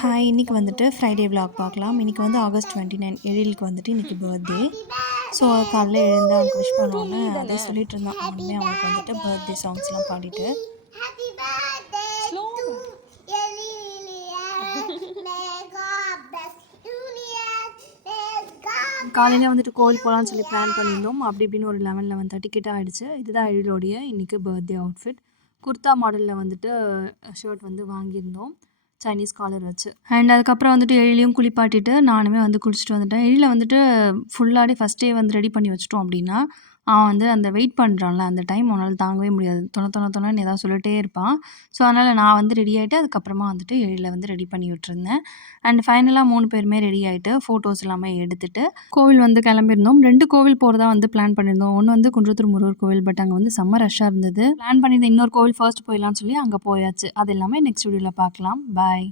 Hi, இன்னைக்கு வந்துட்டு Friday vlog பார்க்கலாம். இன்னைக்கு வந்து ஆகஸ்ட் 29 எழிலுக்கு வந்துட்டு இன்னைக்கு பர்த்டே. ஸோ காலைல எழுந்து அவனுக்கு விஷ் பண்ணோன்னே அதே சொல்லிட்டு இருந்தான். அவனுமே அவனுக்கு வந்துட்டு பர்த்டே சாங்ஸ்லாம் பாடிட்டு காலையில் வந்துட்டு கோவில் போகலான்னு சொல்லி பிளான் பண்ணியிருந்தோம். அப்படி இப்படின்னு ஒரு 11:30 கிட்ட ஆகிடுச்சு. இதுதான் எழிலோடைய இன்றைக்கி பர்த்டே அவுட்ஃபிட். குர்தா மாடலில் வந்துட்டு ஷர்ட் வந்து வாங்கியிருந்தோம், சைனீஸ் காலர் வச்சு. அண்ட் அதுக்கப்புறம் வந்துட்டு எழிலையும் குளிப்பாட்டிட்டு நானுமே வந்து குளிச்சுட்டு வந்துட்டேன். எழில வந்துட்டு ஃபுல்லாகவே ஃபஸ்ட்டே வந்து ரெடி பண்ணி வச்சிட்டோம் அப்படின்னா அவன் வந்து அந்த வெயிட் பண்ணுறான்ல அந்த டைம் அவனால் தாங்கவே முடியாது. தொணன்னு ஏதாவது சொல்லிட்டே இருப்பான். ஸோ அதனால் நான் வந்து ரெடி ஆகிட்டு அதுக்கப்புறமா வந்துட்டு எழில வந்து ரெடி பண்ணி விட்டுருந்தேன். அண்ட் ஃபைனலாக 3 பேருமே ரெடி ஆகிட்டு ஃபோட்டோஸ் எல்லாமே எடுத்துகிட்டு கோவில் வந்து கிளம்பியிருந்தோம். 2 கோவில் போகிறதா வந்து பிளான் பண்ணியிருந்தோம். ஒன்று வந்து குன்றத்தூர் முருகர் கோவில், பட் அங்கே வந்து செம்ம ரஷ்ஷாக இருந்தது. பிளான் பண்ணியிருந்த இன்னொரு கோவில் ஃபர்ஸ்ட் போயிடலான்னு சொல்லி அங்கே போயாச்சு. அது எல்லாமே நெக்ஸ்ட் வீடியோவில் பார்க்கலாம். பாய்.